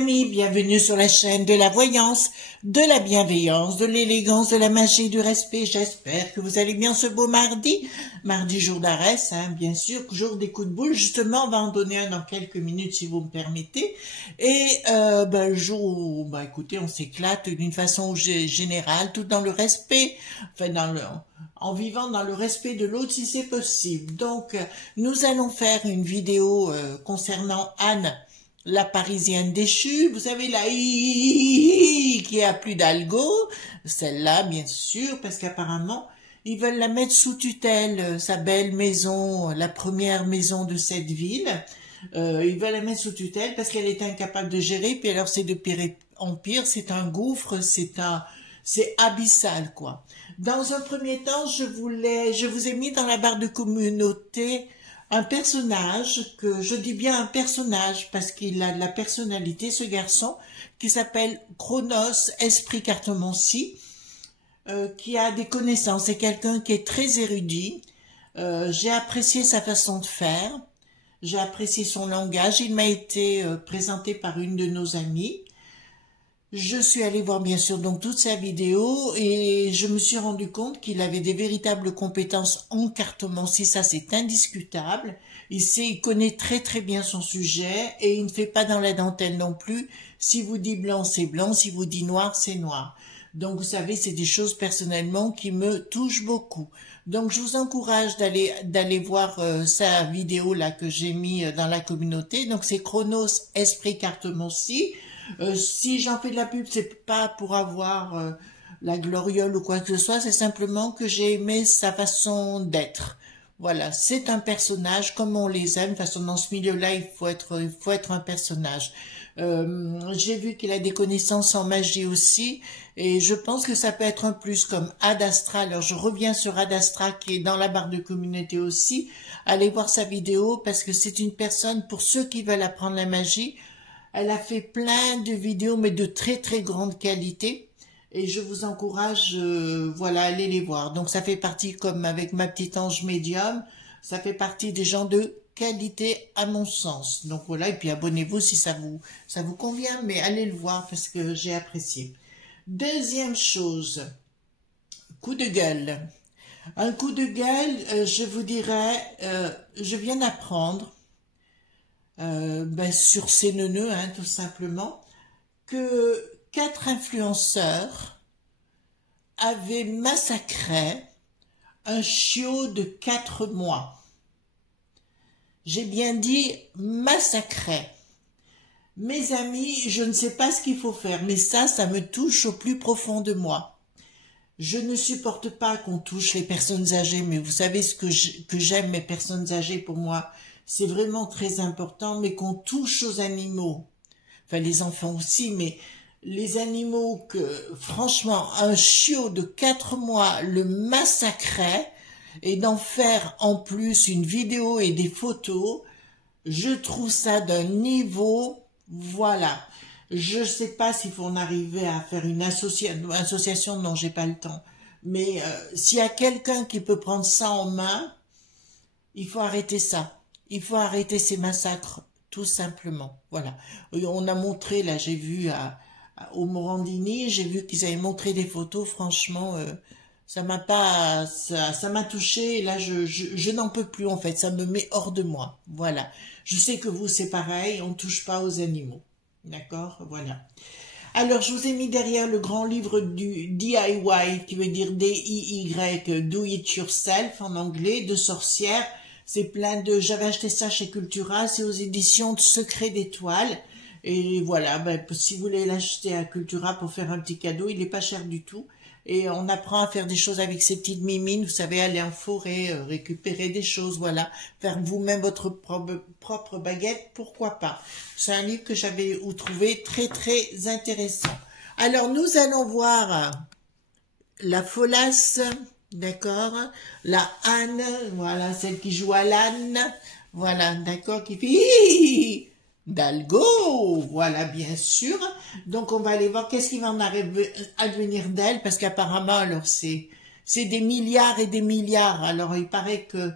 amis, bienvenue sur la chaîne de la voyance, de la bienveillance, de l'élégance, de la magie, du respect. J'espère que vous allez bien ce beau mardi. Mardi jour d'arrêt, bien sûr, jour des coups de boule. Justement, on va en donner un dans quelques minutes si vous me permettez. Et jour où, écoutez, on s'éclate d'une façon générale, tout dans le respect, en vivant dans le respect de l'autre si c'est possible. Donc, nous allons faire une vidéo concernant Anne, la Parisienne déchue. Vous savez, la qui a plus d'algo, celle-là, bien sûr, parce qu'apparemment, ils veulent la mettre sous tutelle, sa belle maison, la première maison de cette ville. Ils veulent la mettre sous tutelle parce qu'elle est incapable de gérer, puis alors c'est de pire en pire, c'est un gouffre, c'est abyssal, quoi. Dans un premier temps, je vous ai mis dans la barre de communauté un personnage, que je dis bien un personnage parce qu'il a de la personnalité, ce garçon, qui s'appelle Chronos, esprit Cartomancie, qui a des connaissances. C'est quelqu'un qui est très érudit. J'ai apprécié sa façon de faire, j'ai apprécié son langage. Il m'a été présenté par une de nos amies. Je suis allée voir bien sûr donc toute sa vidéo et je me suis rendu compte qu'il avait des véritables compétences en cartomancie, ça c'est indiscutable. Il connaît très très bien son sujet et il ne fait pas dans la dentelle non plus. Si vous dit blanc c'est blanc, si vous dit noir c'est noir. Donc vous savez, c'est des choses personnellement qui me touchent beaucoup. Donc je vous encourage d'aller voir sa vidéo là que j'ai mis dans la communauté. Donc c'est Chronos Esprit Cartomancie. Si j'en fais de la pub, c'est pas pour avoir la gloriole ou quoi que ce soit, c'est simplement que j'ai aimé sa façon d'être. Voilà, c'est un personnage comme on les aime. De toute façon, dans ce milieu-là, il faut être un personnage. J'ai vu qu'il a des connaissances en magie aussi, et je pense que ça peut être un plus comme Ad Astra. Alors, je reviens sur Ad Astra qui est dans la barre de communauté aussi. Allez voir sa vidéo parce que c'est une personne, pour ceux qui veulent apprendre la magie, elle a fait plein de vidéos, mais de très très grande qualité. Et je vous encourage, voilà, allez les voir. Donc ça fait partie, comme avec ma petite ange médium, ça fait partie des gens de qualité à mon sens. Donc voilà, et puis abonnez-vous si ça vous convient, mais allez le voir parce que j'ai apprécié. Deuxième chose, coup de gueule. Un coup de gueule, je vous dirais, je viens d'apprendre, sur ces neuneux, tout simplement, que 4 influenceurs avaient massacré un chiot de 4 mois. J'ai bien dit massacré. Mes amis, je ne sais pas ce qu'il faut faire, mais ça me touche au plus profond de moi. Je ne supporte pas qu'on touche les personnes âgées, mais vous savez ce que j'aime, mes personnes âgées, pour moi, c'est vraiment très important, mais qu'on touche aux animaux. Enfin, les enfants aussi, mais les animaux franchement, un chiot de 4 mois le massacrait, et d'en faire en plus une vidéo et des photos, je trouve ça d'un niveau, voilà. Je sais pas s'il faut en arriver à faire une association, non, j'ai pas le temps. Mais s'il y a quelqu'un qui peut prendre ça en main, il faut arrêter ça. Il faut arrêter ces massacres, tout simplement. Voilà. On a montré, là, j'ai vu au Morandini, j'ai vu qu'ils avaient montré des photos, franchement, ça m'a touché, et là, je n'en peux plus, en fait. Ça me met hors de moi. Voilà. Je sais que vous, c'est pareil, on ne touche pas aux animaux. D'accord? Voilà. Alors, je vous ai mis derrière le grand livre du DIY, qui veut dire D-I-Y, Do It Yourself, en anglais, de sorcières. C'est plein de... J'avais acheté ça chez Cultura, c'est aux éditions de Secret d'Étoiles. Et voilà, si vous voulez l'acheter à Cultura pour faire un petit cadeau, il n'est pas cher du tout. Et on apprend à faire des choses avec ces petites mimines, vous savez, aller en forêt, récupérer des choses, voilà. Faire vous-même votre propre baguette, pourquoi pas. C'est un livre que j'avais trouvé très très intéressant. Alors, nous allons voir la Folasse, d'accord, la Anne, voilà, celle qui joue à l'âne, voilà, d'accord, qui fait d'Algo, voilà, bien sûr. Donc, on va aller voir qu'est-ce qui va en advenir d'elle, parce qu'apparemment, alors, c'est des milliards et des milliards. Alors, il paraît que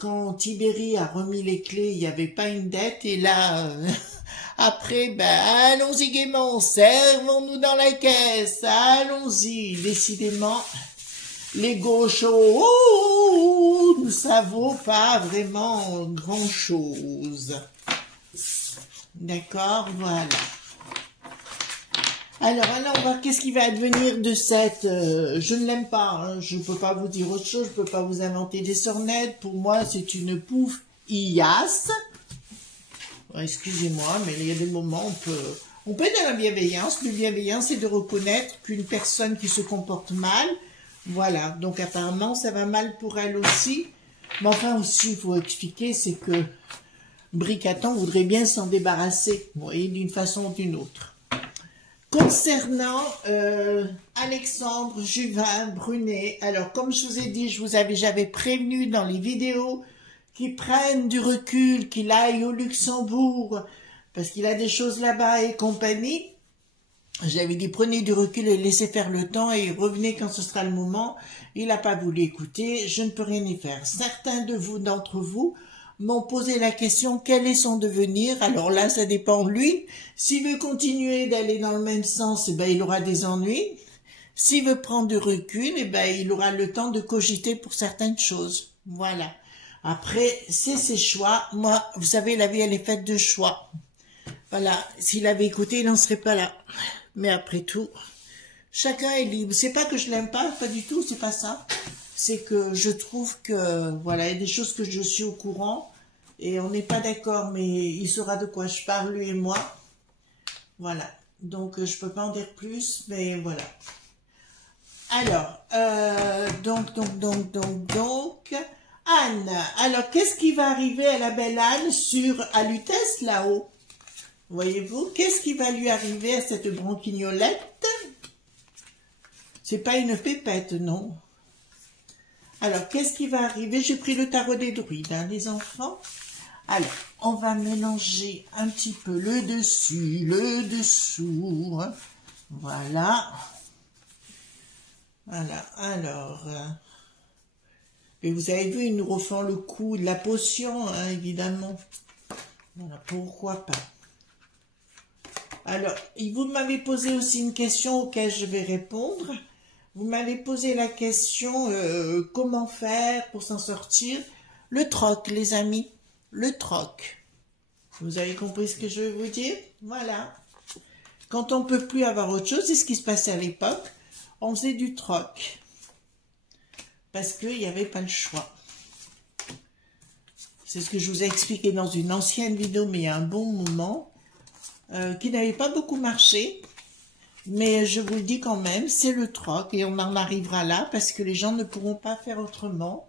quand Tibéri a remis les clés, il n'y avait pas une dette, et là, après, ben, allons-y gaiement, servons-nous dans la caisse, allons-y, décidément, les gauchos, ça vaut pas vraiment grand-chose. D'accord, voilà. Alors, on va voir qu'est-ce qui va advenir de cette... je ne l'aime pas, hein, je ne peux pas vous dire autre chose, je ne peux pas vous inventer des sornettes. Pour moi, c'est une pouffe IAS. Excusez-moi, mais il y a des moments où on peut être dans la bienveillance. La bienveillance, c'est de reconnaître qu'une personne qui se comporte mal, voilà. Donc, apparemment, ça va mal pour elle aussi. Mais enfin, aussi, il faut expliquer, c'est que Bricaton voudrait bien s'en débarrasser, vous voyez, d'une façon ou d'une autre. Concernant Alexandre, Juvin, Brunet, alors comme je vous ai dit, j'avais prévenu dans les vidéos qu'il prenne du recul, qu'il aille au Luxembourg, parce qu'il a des choses là-bas et compagnie. J'avais dit prenez du recul et laissez faire le temps et revenez quand ce sera le moment. Il n'a pas voulu écouter, je ne peux rien y faire. Certains d'entre vous m'ont posé la question, quel est son devenir? Alors là, ça dépend de lui. S'il veut continuer d'aller dans le même sens, eh ben, il aura des ennuis. S'il veut prendre du recul, eh ben, il aura le temps de cogiter pour certaines choses. Voilà. Après, c'est ses choix. Moi, vous savez, la vie, elle est faite de choix. Voilà. S'il avait écouté, il n'en serait pas là. Mais après tout, chacun est libre. C'est pas que je l'aime pas du tout, c'est pas ça. C'est que je trouve que, voilà, il y a des choses que je suis au courant et on n'est pas d'accord, mais il saura de quoi je parle, lui et moi. Voilà. Donc, je peux pas en dire plus, mais voilà. Alors, donc, Anne. Alors, qu'est-ce qui va arriver à la belle Anne à Lutèce, là-haut? Voyez-vous, qu'est-ce qui va lui arriver à cette branquignolette? C'est pas une pépette, non. Alors, qu'est-ce qui va arriver? J'ai pris le tarot des druides, hein, les enfants. Alors, on va mélanger un petit peu le dessus, le dessous. Hein. Voilà. Voilà, alors... et vous avez vu, ils nous refont le coup de la potion, hein, évidemment. Voilà, pourquoi pas. Alors, vous m'avez posé aussi une question auquel je vais répondre. Vous m'avez posé la question, comment faire pour s'en sortir? Le troc, les amis, le troc. Vous avez compris ce que je veux vous dire? Voilà. Quand on ne peut plus avoir autre chose, c'est ce qui se passait à l'époque, on faisait du troc. Parce qu'il n'y avait pas le choix. C'est ce que je vous ai expliqué dans une ancienne vidéo, mais il y a un bon moment, qui n'avait pas beaucoup marché. Mais je vous le dis quand même, c'est le troc et on en arrivera là parce que les gens ne pourront pas faire autrement.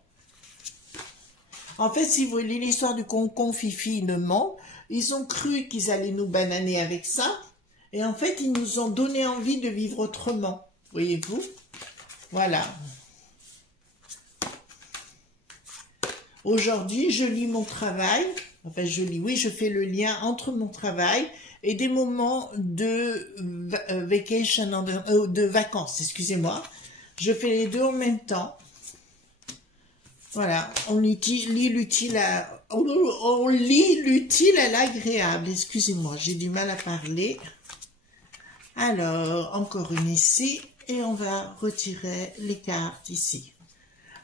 En fait, si vous voulez l'histoire du concon Fifi ne ment, ils ont cru qu'ils allaient nous bananer avec ça et en fait, ils nous ont donné envie de vivre autrement. Voyez-vous? Voilà. Aujourd'hui, je lis mon travail. Enfin, je fais le lien entre mon travail et des moments de de vacances, excusez-moi. Je fais les deux en même temps. Voilà, on lit l'utile à l'agréable. Excusez-moi, j'ai du mal à parler. Alors, encore une ici, et on va retirer les cartes ici.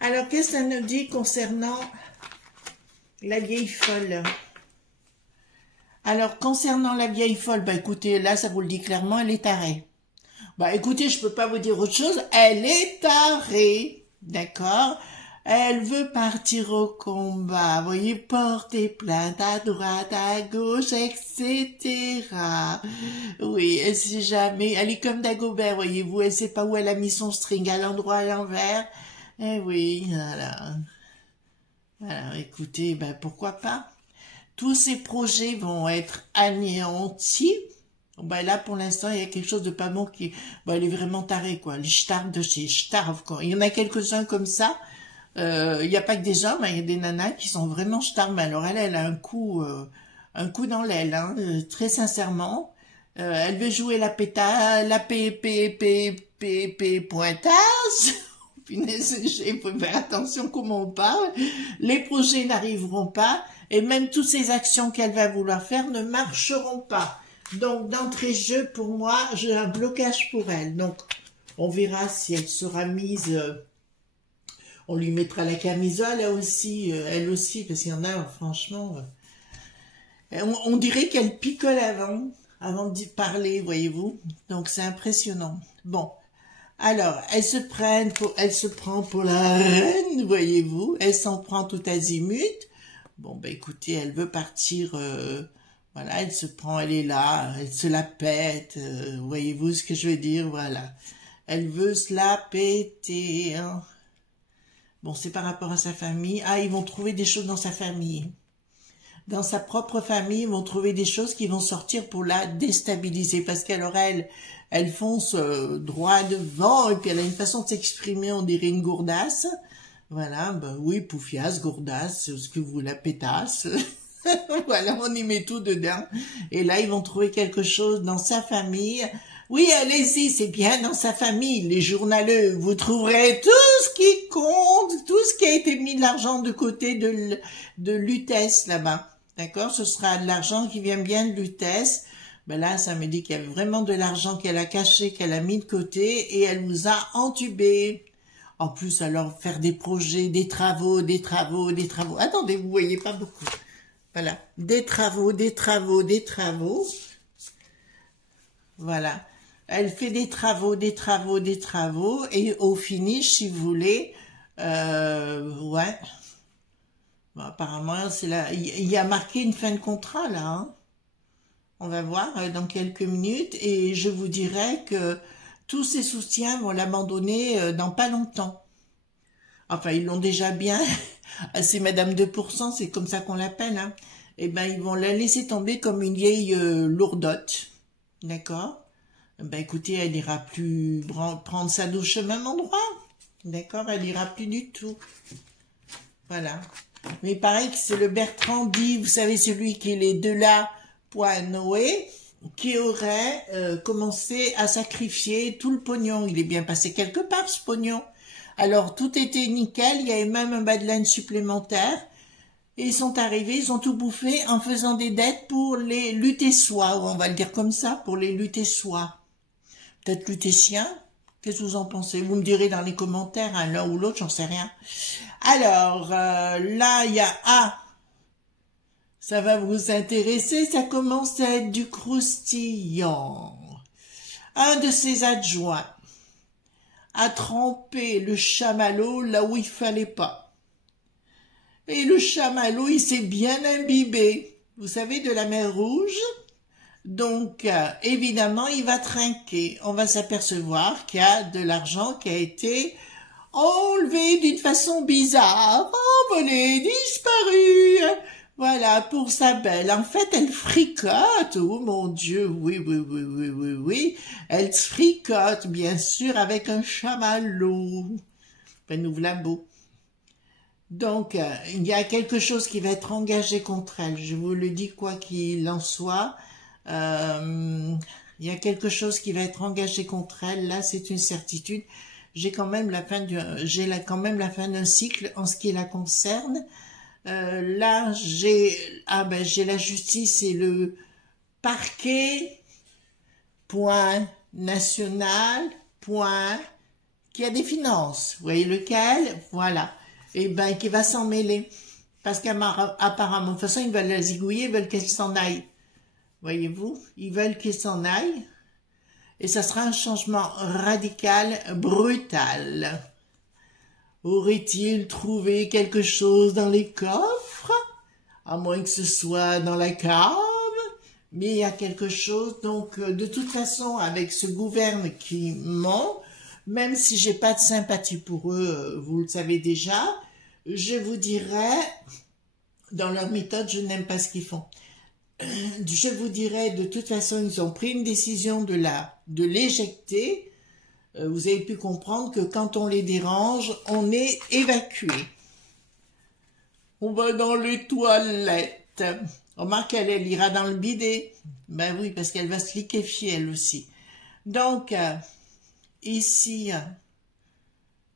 Alors, qu'est-ce que ça nous dit concernant la vieille folle? Alors, concernant la vieille folle, bah écoutez, là, ça vous le dit clairement, elle est tarée. Bah écoutez, je peux pas vous dire autre chose, elle est tarée, d'accord? Elle veut partir au combat, vous voyez, porter plainte à droite, à gauche, etc. Oui, elle sait jamais, elle est comme Dagobert, voyez-vous, elle sait pas où elle a mis son string, à l'endroit, à l'envers. Eh oui, voilà. Alors, écoutez, ben pourquoi pas? Tous ces projets vont être anéantis. Ben là, pour l'instant, il y a quelque chose de pas bon qui... Ben, elle est vraiment tarée, quoi. Les starves de chez Starve, quoi. Il y en a quelques-uns comme ça. Il n'y a pas que des hommes, hein, il y a des nanas qui sont vraiment starves. Mais alors, elle a un coup dans l'aile, hein, très sincèrement. Elle veut jouer la pointage. punaise, il faut faire attention comment on parle. Les projets n'arriveront pas et même toutes ces actions qu'elle va vouloir faire ne marcheront pas. Donc, d'entrée de jeu, pour moi, j'ai un blocage pour elle. Donc, on verra si elle sera mise... on lui mettra la camisole, elle aussi, parce qu'il y en a, franchement... on dirait qu'elle picole avant d'y parler, voyez-vous. Donc, c'est impressionnant. Bon, alors, elle se prend pour la reine, voyez-vous. Elle s'en prend tout azimut. Bon, ben écoutez, elle veut partir... voilà, elle est là, elle se la pète, voyez-vous ce que je veux dire, voilà. Elle veut se la péter, hein. Bon, c'est par rapport à sa famille. Ah, ils vont trouver des choses dans sa famille. Dans sa propre famille, ils vont trouver des choses qui vont sortir pour la déstabiliser. Parce qu'alors, elle fonce droit devant, et puis elle a une façon de s'exprimer, on dirait une gourdasse. Voilà, ben oui, poufiasse, gourdasse, ce que vous, la pétasse. Voilà, on y met tout dedans. Et là, ils vont trouver quelque chose dans sa famille. Oui, allez-y, c'est bien dans sa famille, les journaleux. Vous trouverez tout ce qui compte, tout ce qui a été mis de l'argent de côté de l'UTES là-bas. D'accord? Ce sera de l'argent qui vient bien de l'UTES. Ben là, ça me dit qu'il y a vraiment de l'argent qu'elle a caché, qu'elle a mis de côté et elle vous a entubé. En plus, alors, faire des projets, des travaux. Attendez, vous voyez pas beaucoup. Voilà, des travaux. Voilà, elle fait des travaux, et au finish, si vous voulez, ouais. Bon, apparemment, c'est là, il y a marqué une fin de contrat, là, hein. On va voir dans quelques minutes, et je vous dirai que tous ces soutiens vont l'abandonner dans pas longtemps. Enfin, ils l'ont déjà bien. C'est Madame 2%, c'est comme ça qu'on l'appelle, hein. Eh ben, ils vont la laisser tomber comme une vieille lourdote. D'accord? Ben, écoutez, elle ira plus prendre sa douche au même endroit. D'accord? Elle ira plus du tout. Voilà. Mais pareil que c'est le Bertrand dit, vous savez, celui qui est les deux là, Noé, qui aurait commencé à sacrifier tout le pognon. Il est bien passé quelque part, ce pognon. Alors, tout était nickel, il y avait même un bas de laine supplémentaire. Et ils sont arrivés, ils ont tout bouffé en faisant des dettes pour les lutéçois, ou on va le dire comme ça, pour les lutéçois. Peut-être lutétiens? Qu'est-ce que vous en pensez? Vous me direz dans les commentaires, hein, l'un ou l'autre, j'en sais rien. Alors, là, il y a... Ah, ça va vous intéresser, ça commence à être du croustillant. Un de ses adjoints a trempé le chamallow là où il fallait pas. Et le chamallow, il s'est bien imbibé, vous savez, de la mer Rouge. Donc, évidemment, il va trinquer. On va s'apercevoir qu'il y a de l'argent qui a été enlevé d'une façon bizarre, envolé, disparu. Voilà, pour sa belle. En fait, elle fricote. Oh mon Dieu, oui. Elle fricote, bien sûr, avec un chamallow. Ben, nous voilà beau. Donc, il y a quelque chose qui va être engagé contre elle. Je vous le dis quoi qu'il en soit. Il y a quelque chose qui va être engagé contre elle. Là, c'est une certitude. J'ai quand même la fin d'un cycle en ce qui la concerne. Là, j'ai la justice et le parquet, point national, point, qui a des finances. Vous voyez lequel? Voilà. Et ben, qui va s'en mêler. Parce qu'apparemment, de toute façon, ils veulent la zigouiller, ils veulent qu'elle s'en aille. Voyez-vous? Ils veulent qu'elle s'en aille. Et ça sera un changement radical, brutal. Aurait-il trouvé quelque chose dans les coffres? À moins que ce soit dans la cave. Mais il y a quelque chose, donc, de toute façon, avec ce gouverne qui ment, même si j'ai pas de sympathie pour eux, vous le savez déjà, je vous dirais, dans leur méthode, je n'aime pas ce qu'ils font. Je vous dirais, de toute façon, ils ont pris une décision de l'éjecter. Vous avez pu comprendre que quand on les dérange, on est évacué. On va dans les toilettes. Remarque, elle ira dans le bidet. Ben oui, parce qu'elle va se liquéfier, elle aussi. Donc, ici,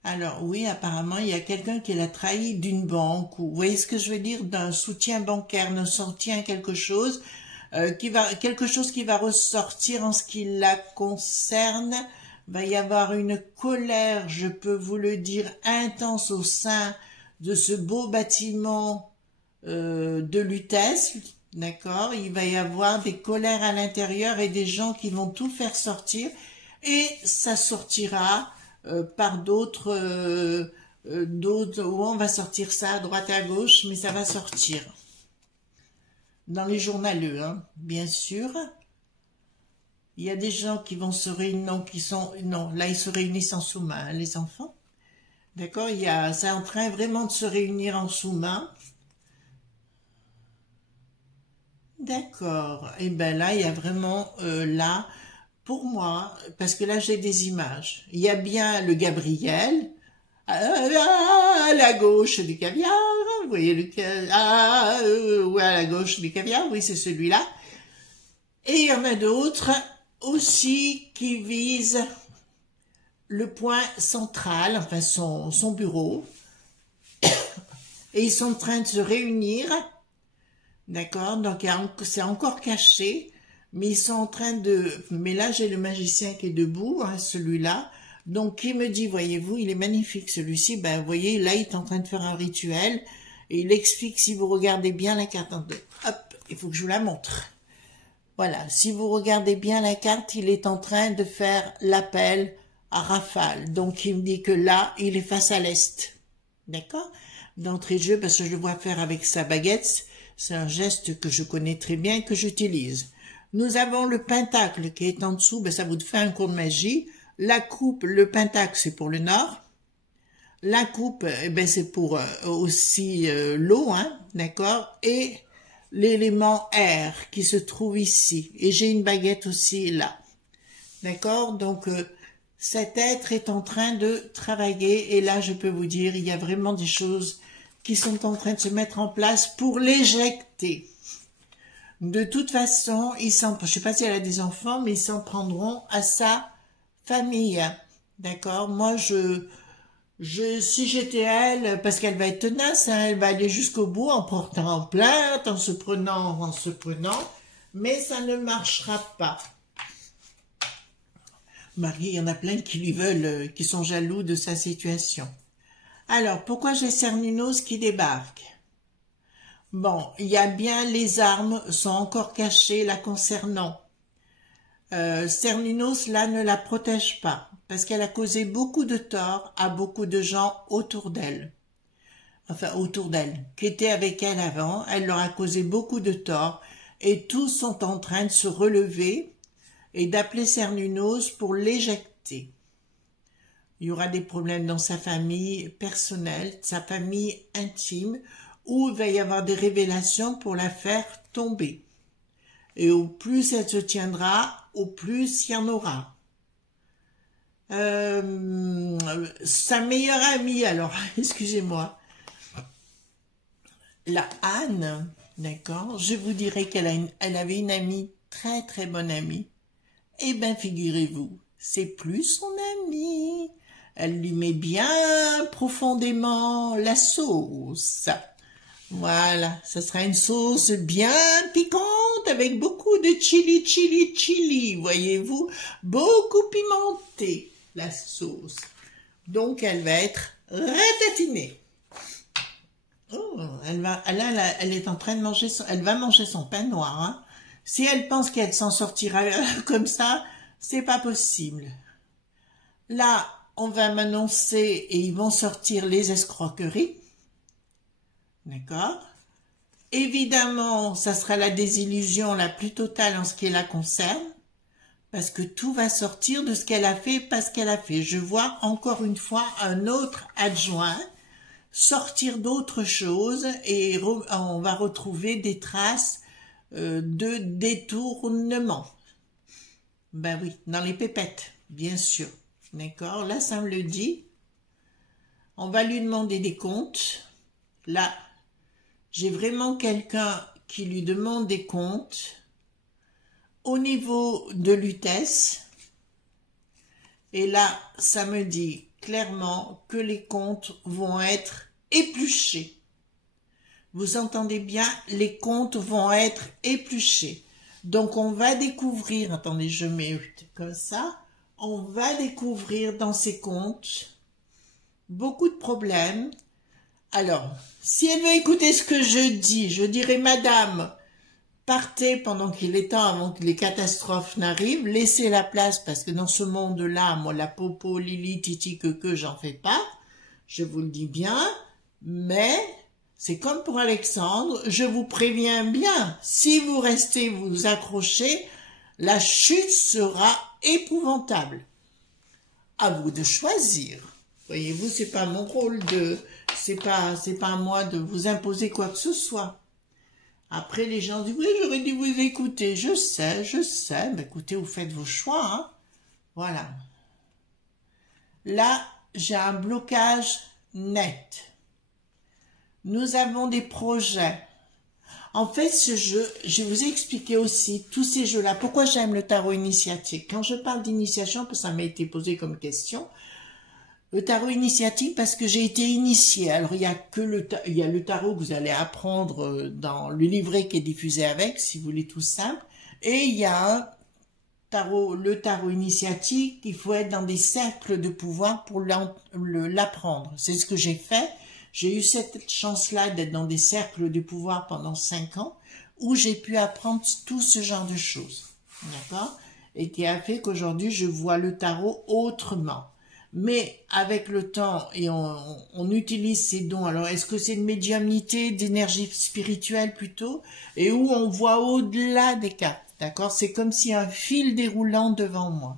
Alors oui, apparemment, il y a quelqu'un qui l'a trahi d'une banque, ou vous voyez ce que je veux dire, d'un soutien bancaire, d'un soutien à quelque chose qui va ressortir en ce qui la concerne. Va y avoir une colère, je peux vous le dire, intense au sein de ce beau bâtiment de Lutèce, d'accord? Il va y avoir des colères à l'intérieur et des gens qui vont tout faire sortir, et ça sortira par d'autres, où on va sortir ça à droite et à gauche, mais ça va sortir dans les journaleux, hein, bien sûr. Il y a des gens qui vont se réunir, non, là ils se réunissent en sous-main, les enfants. D'accord, c'est en train vraiment de se réunir en sous-main. D'accord, et ben là il y a vraiment, là, pour moi, parce que là j'ai des images, il y a bien le Gabriel, à la gauche du caviar, vous voyez ou à la gauche du caviar, oui c'est celui-là. Et il y en a d'autres aussi qui visent le point central, enfin son bureau, et ils sont en train de se réunir, d'accord, donc c'est encore caché, mais ils sont en train mais là j'ai le magicien qui est debout, hein, celui-là, donc qui me dit, voyez-vous, il est magnifique celui-ci, ben vous voyez, là il est en train de faire un rituel, et il explique, si vous regardez bien la carte en deux, hop, il faut que je vous la montre. Voilà, si vous regardez bien la carte, il est en train de faire l'appel à rafale. Donc, il me dit que là, il est face à l'est. D'accord? D'entrée de jeu, parce que je le vois faire avec sa baguette. C'est un geste que je connais très bien et que j'utilise. Nous avons le pentacle qui est en dessous. Ben, ça vous fait un cours de magie. La coupe, le pentacle, c'est pour le nord. La coupe, eh ben, c'est pour aussi l'eau, hein, d'accord? Et l'élément air qui se trouve ici. Et j'ai une baguette aussi là. D'accord? Donc, cet être est en train de travailler. Et là, je peux vous dire, il y a vraiment des choses qui sont en train de se mettre en place pour l'éjecter. De toute façon, je ne sais pas si elle a des enfants, mais ils s'en prendront à sa famille. D'accord? Moi, si j'étais elle, parce qu'elle va être tenace, hein, elle va aller jusqu'au bout en portant plainte, en se prenant, mais ça ne marchera pas. Marie, il y en a plein qui lui veulent, qui sont jaloux de sa situation. Alors, pourquoi j'ai Cernunnos qui débarque? Bon, il y a bien les armes sont encore cachées la concernant. Cernunnos, là, ne la protège pas, parce qu'elle a causé beaucoup de tort à beaucoup de gens autour d'elle. Enfin, autour d'elle, qui étaient avec elle avant. Elle leur a causé beaucoup de tort, et tous sont en train de se relever et d'appeler Cernunnos pour l'éjecter. Il y aura des problèmes dans sa famille personnelle, sa famille intime, où il va y avoir des révélations pour la faire tomber. Et au plus elle se tiendra, au plus il y en aura. Sa meilleure amie, alors, excusez-moi, la Anne, d'accord, je vous dirais elle avait une amie, très très bonne amie. Eh bien, figurez-vous, c'est plus son amie. Elle lui met bien profondément la sauce. Voilà, ça sera une sauce bien piquante avec beaucoup de chili, voyez-vous, beaucoup pimentée, la sauce. Donc, elle va être ratatinée. Oh, elle est en train de manger, elle va manger son pain noir, hein. Si elle pense qu'elle s'en sortira comme ça, c'est pas possible. Là, on va m'annoncer et ils vont sortir les escroqueries. D'accord? Évidemment, ça sera la désillusion la plus totale en ce qui la concerne, parce que tout va sortir de ce qu'elle a fait, pas ce qu'elle a fait. Je vois encore une fois un autre adjoint sortir d'autres choses et on va retrouver des traces de détournement. Ben oui, dans les pépettes, bien sûr. D'accord? Là, ça me le dit. On va lui demander des comptes. Là, j'ai vraiment quelqu'un qui lui demande des comptes. Au niveau de Lutèce. Et là, ça me dit clairement que les comptes vont être épluchés. Vous entendez bien, les comptes vont être épluchés. Donc on va découvrir, attendez, je mets comme ça, on va découvrir dans ces comptes beaucoup de problèmes. Alors, si elle veut écouter ce que je dis, je dirais, madame, partez pendant qu'il est temps, avant que les catastrophes n'arrivent, laissez la place, parce que dans ce monde-là, moi, la popo, lili, titi, que j'en fais pas, je vous le dis bien, mais c'est comme pour Alexandre, je vous préviens bien, si vous restez, vous accrochez, la chute sera épouvantable. À vous de choisir. Voyez-vous, c'est pas mon rôle c'est pas à moi de vous imposer quoi que ce soit. Après, les gens disent, oui, j'aurais dû vous écouter. Je sais, mais écoutez, vous faites vos choix, hein. Voilà. Là, j'ai un blocage net. Nous avons des projets. En fait, ce jeu, je vous ai expliqué aussi tous ces jeux-là. Pourquoi j'aime le tarot initiatique? Quand je parle d'initiation, parce que ça m'a été posé comme question, le tarot initiatique, parce que j'ai été initiée. Alors, il y a le tarot que vous allez apprendre dans le livret qui est diffusé avec, si vous voulez tout simple. Et il y a le tarot initiatique, il faut être dans des cercles de pouvoir pour l'apprendre. C'est ce que j'ai fait. J'ai eu cette chance-là d'être dans des cercles de pouvoir pendant 5 ans où j'ai pu apprendre tout ce genre de choses. D'accord? Et qui a fait qu'aujourd'hui, je vois le tarot autrement. Mais avec le temps, et on utilise ces dons, alors est-ce que c'est de médiumnité, d'énergie spirituelle plutôt, et où on voit au-delà des cartes, d'accord? C'est comme si un fil déroulant devant moi.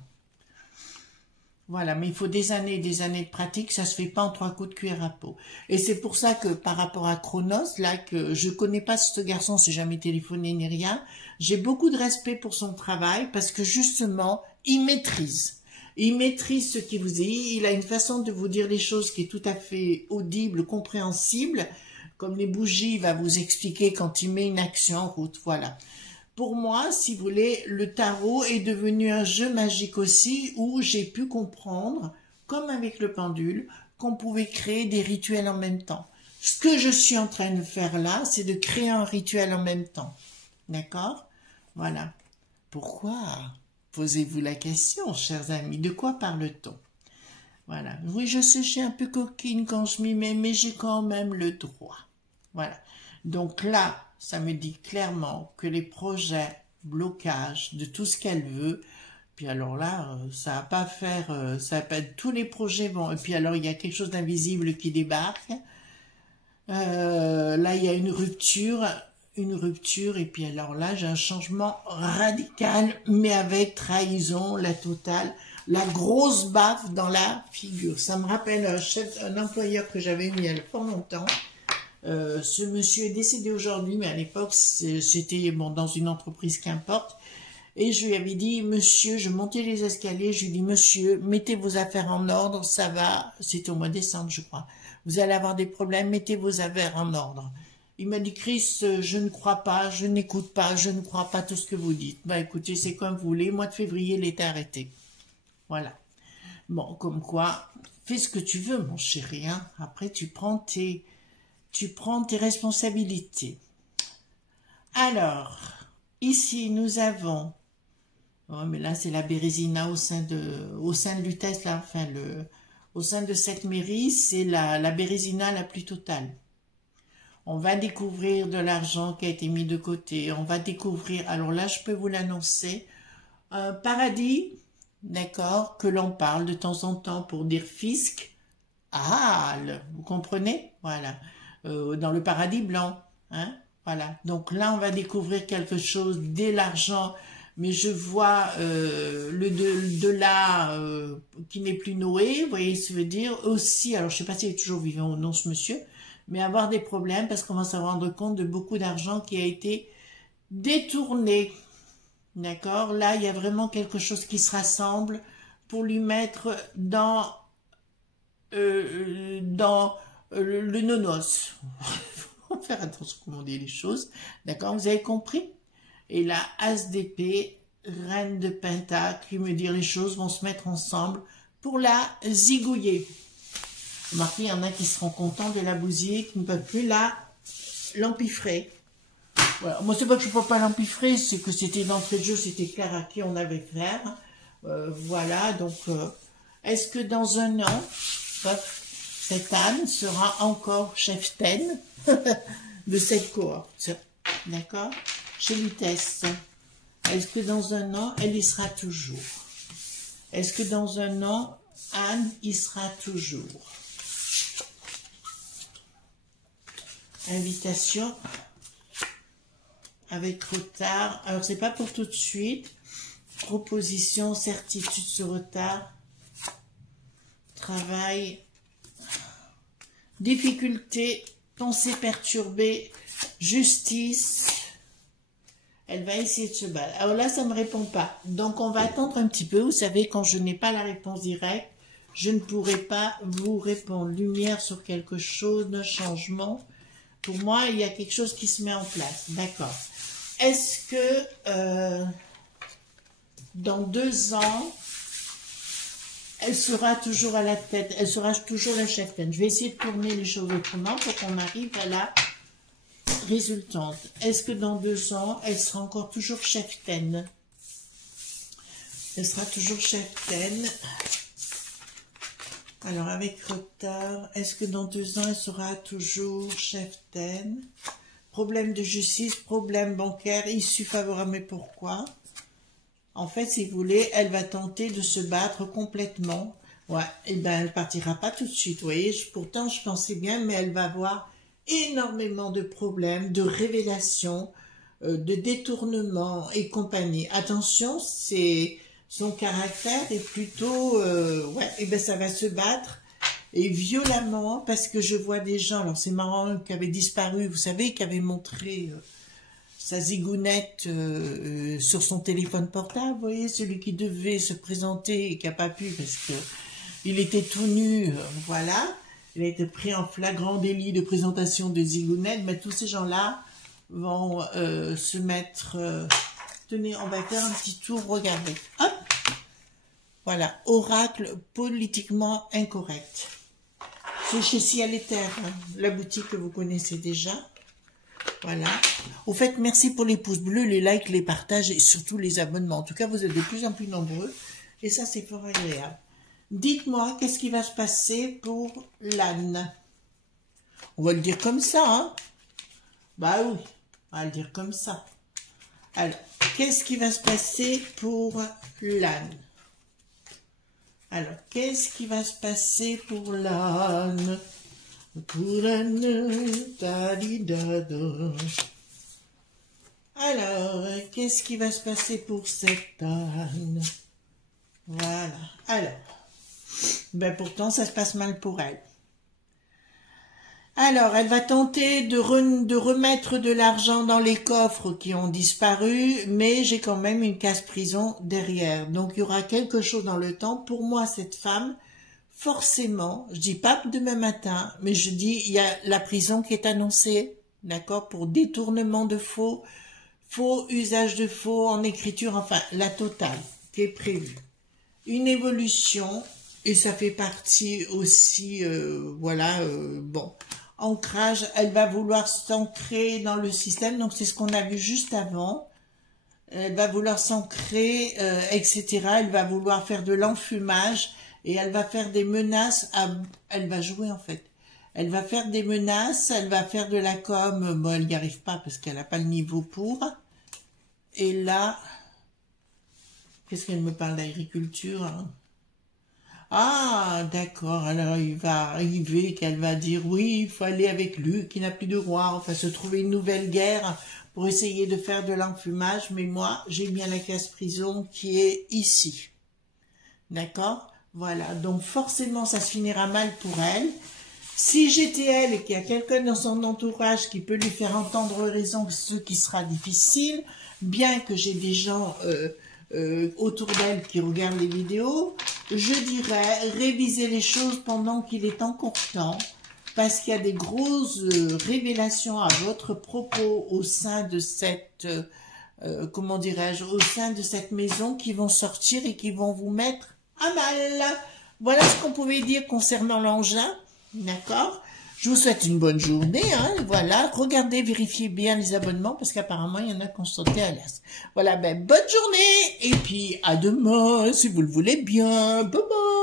Voilà, mais il faut des années et des années de pratique, ça se fait pas en 3 coups de cuillère à peau. Et c'est pour ça que par rapport à Chronos, là, que je connais pas ce garçon, c'est jamais téléphoné ni rien, j'ai beaucoup de respect pour son travail, parce que justement, il maîtrise. Il maîtrise ce qui vous dit, il a une façon de vous dire les choses qui est tout à fait audible, compréhensible, comme les bougies, il va vous expliquer quand il met une action en route, voilà. Pour moi, si vous voulez, le tarot est devenu un jeu magique aussi, où j'ai pu comprendre, comme avec le pendule, qu'on pouvait créer des rituels en même temps. Ce que je suis en train de faire là, c'est de créer un rituel en même temps. D'accord? Voilà. Pourquoi? Posez-vous la question, chers amis, de quoi parle-t-on? Voilà. Oui, je sais, je suis un peu coquine quand je m'y mets, mais j'ai quand même le droit. Voilà. Donc là, ça me dit clairement que les projets, blocages, de tout ce qu'elle veut, puis alors là, ça va pas faire, ça va pas, tous les projets vont, et puis alors il y a quelque chose d'invisible qui débarque. Là, il y a une rupture, et puis alors là, j'ai un changement radical, mais avec trahison, la totale, la grosse baffe dans la figure. Ça me rappelle un employeur que j'avais eu il y a fort longtemps. Ce monsieur est décédé aujourd'hui, mais à l'époque, c'était bon, dans une entreprise, qu'importe. Et je lui avais dit, monsieur, je montais les escaliers, je lui ai dit, monsieur, mettez vos affaires en ordre, ça va, c'était au mois de décembre, je crois. Vous allez avoir des problèmes, mettez vos affaires en ordre. Il m'a dit, Chris, je ne crois pas, je n'écoute pas, je ne crois pas tout ce que vous dites. Bah écoutez, c'est comme vous voulez, mois de février, il était arrêté. Voilà. Bon, comme quoi, fais ce que tu veux, mon chéri, hein. Après, tu prends tes responsabilités. Alors, ici, nous avons, oh, mais là, c'est la Bérésina au sein de Lutèce, là, enfin, au sein de cette mairie, c'est la Bérésina la plus totale. On va découvrir de l'argent qui a été mis de côté. On va découvrir, alors là, je peux vous l'annoncer, un paradis, d'accord, que l'on parle de temps en temps pour dire fisc. Ah, vous comprenez? Voilà. Dans le paradis blanc, hein? Voilà. Donc là, on va découvrir quelque chose dès l'argent, mais je vois de là qui n'est plus Noé, vous voyez ce que je veux dire? Aussi, alors je sais pas s'il est toujours vivant ou non, ce monsieur, mais avoir des problèmes parce qu'on va se rendre compte de beaucoup d'argent qui a été détourné. D'accord? Là, il y a vraiment quelque chose qui se rassemble pour lui mettre dans le nonos. Faut faire attention comment on dit les choses. D'accord? Vous avez compris? Et la As d'épée, reine de pentacle, qui me dit les choses vont se mettre ensemble pour la zigouiller. Remarquez, il y en a qui seront contents de la bousiller, qui ne peuvent plus l'empiffrer. Voilà. Moi, c'est pas que je ne peux pas l'empiffrer, c'est que c'était d'entrée de jeu, c'était clair à qui on avait affaire. Voilà, donc, est-ce que dans un an, cette Anne sera encore cheftaine de cette cohorte? D'accord? Chez Lutèce. Est-ce que dans un an, elle y sera toujours? Est-ce que dans un an, Anne y sera toujours? Invitation avec retard. Alors, c'est pas pour tout de suite. Proposition, certitude sur retard. Travail. Difficulté. Pensée perturbée. Justice. Elle va essayer de se battre. Alors là, ça ne me répond pas. Donc, on va attendre un petit peu. Vous savez, quand je n'ai pas la réponse directe, je ne pourrai pas vous répondre. Lumière sur quelque chose, d'un changement. Pour moi, il y a quelque chose qui se met en place. D'accord. Est-ce que dans 2 ans, elle sera toujours à la tête, elle sera toujours la cheftaine? Je vais essayer de tourner les choses autrement pour qu'on arrive à la résultante. Est-ce que dans 2 ans, elle sera encore toujours cheftaine? Elle sera toujours cheftaine. Alors, avec retard, est-ce que dans 2 ans, elle sera toujours cheftaine? Problème de justice, problème bancaire, issue favorable, mais pourquoi? En fait, si vous voulez, elle va tenter de se battre complètement. Ouais, et ben, elle partira pas tout de suite, vous voyez. Pourtant, je pensais bien, mais elle va avoir énormément de problèmes, de révélations, de détournements et compagnie. Attention, son caractère est plutôt, ouais, et ben ça va se battre et violemment parce que je vois des gens. Alors c'est marrant, qui avaient disparu, vous savez, qui avaient montré sa zigounette sur son téléphone portable. Vous voyez, celui qui devait se présenter et qui n'a pas pu parce que il était tout nu, voilà. Il a été pris en flagrant délit de présentation de zigounette. Mais tous ces gens-là vont se mettre... tenez, on va faire un petit tour, regardez. Hop! Voilà, oracle politiquement incorrect. C'est chez Ciel et Terre, hein, la boutique que vous connaissez déjà. Voilà. Au fait, merci pour les pouces bleus, les likes, les partages et surtout les abonnements. En tout cas, vous êtes de plus en plus nombreux et ça, c'est fort agréable. Dites-moi, qu'est-ce qui va se passer pour l'âne? On va le dire comme ça, hein? Bah oui, on va le dire comme ça. Alors, qu'est-ce qui va se passer pour l'âne? Alors, qu'est-ce qui va se passer pour l'âne? Pour l'âne, talidada. Alors, qu'est-ce qui va se passer pour cet âne? Voilà. Alors, ben pourtant, ça se passe mal pour elle. Alors, elle va tenter de remettre de l'argent dans les coffres qui ont disparu, mais j'ai quand même une casse-prison derrière. Donc, il y aura quelque chose dans le temps. Pour moi, cette femme, forcément, je dis pas demain matin, mais je dis, il y a la prison qui est annoncée, d'accord, pour détournement de faux, faux usage de faux en écriture, enfin, la totale qui est prévue. Une évolution, et ça fait partie aussi, voilà, bon... Ancrage, elle va vouloir s'ancrer dans le système, donc c'est ce qu'on a vu juste avant. Elle va vouloir s'ancrer, etc. Elle va vouloir faire de l'enfumage et elle va faire des menaces. Elle va jouer en fait. Elle va faire des menaces, elle va faire de la com. Bon, elle n'y arrive pas parce qu'elle n'a pas le niveau pour. Et là, qu'est-ce qu'elle me parle d'agriculture, hein? Ah, d'accord, alors il va arriver qu'elle va dire oui, il faut aller avec lui, qui n'a plus de roi, enfin se trouver une nouvelle guerre pour essayer de faire de l'enfumage, mais moi, j'ai bien la casse-prison qui est ici. D'accord? Voilà, donc forcément, ça se finira mal pour elle. Si j'étais elle et qu'il y a quelqu'un dans son entourage qui peut lui faire entendre raison, ce qui sera difficile, bien que j'ai des gens... autour d'elle qui regardent les vidéos, je dirais réviser les choses pendant qu'il est encore temps, parce qu'il y a des grosses révélations à votre propos au sein de cette, comment dirais-je, au sein de cette maison qui vont sortir et qui vont vous mettre à mal. Voilà ce qu'on pouvait dire concernant l'engin. D'accord? Je vous souhaite une bonne journée, hein. Voilà, regardez, vérifiez bien les abonnements, parce qu'apparemment, il y en a qui ont sauté à l'as. Voilà, ben, bonne journée, et puis à demain, si vous le voulez bien. Bye bye.